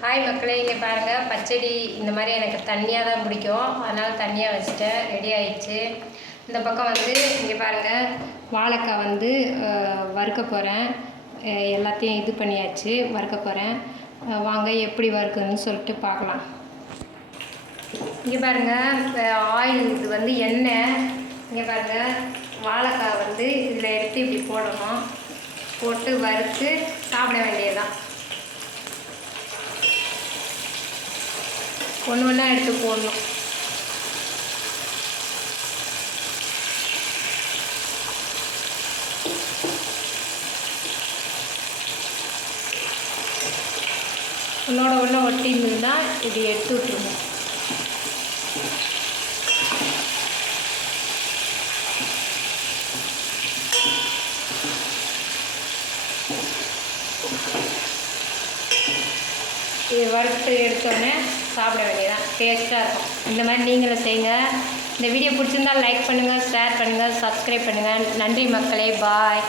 Hi மக்களே இங்கே பாருங்கள் பச்சடி இந்த மாதிரி எனக்கு தண்ணியாக தான் பிடிக்கும். அதனால் தண்ணியாக வச்சுட்டேன். ரெடி ஆயிடுச்சு. இந்த பக்கம் வந்து இங்கே பாருங்கள் வாழைக்காய் வந்து வறுக்க போகிறேன் எல்லாத்தையும் இது பண்ணியாச்சு. வறுக்க போகிறேன் வாங்க எப்படி வறுக்குதுன்னு சொல்லிட்டு பார்க்கலாம். இங்கே பாருங்கள் ஆயில் இது வந்து எண்ணெய். இங்கே பாருங்கள் வாழைக்காய் வந்து இதில் எடுத்து இப்படி போடணும். போட்டு வறுத்து சாப்பிட வேண்டிய ஒன்று ஒன்றா எடுத்து போடணும். உன்னோட ஒன்று ஒட்டி இருந்தால் இது எடுத்து விட்ருங்க இது வறுத்து எடுத்தோடனே சாப்பிட வேண்டியதான் டேஸ்ட்டாக இருக்கும். இந்த மாதிரி நீங்களும் செய்யுங்க. இந்த வீடியோ பிடிச்சிருந்தா லைக் பண்ணுங்கள் ஷேர் பண்ணுங்கள் சப்ஸ்கிரைப் பண்ணுங்கள் நன்றி மக்களே. பாய்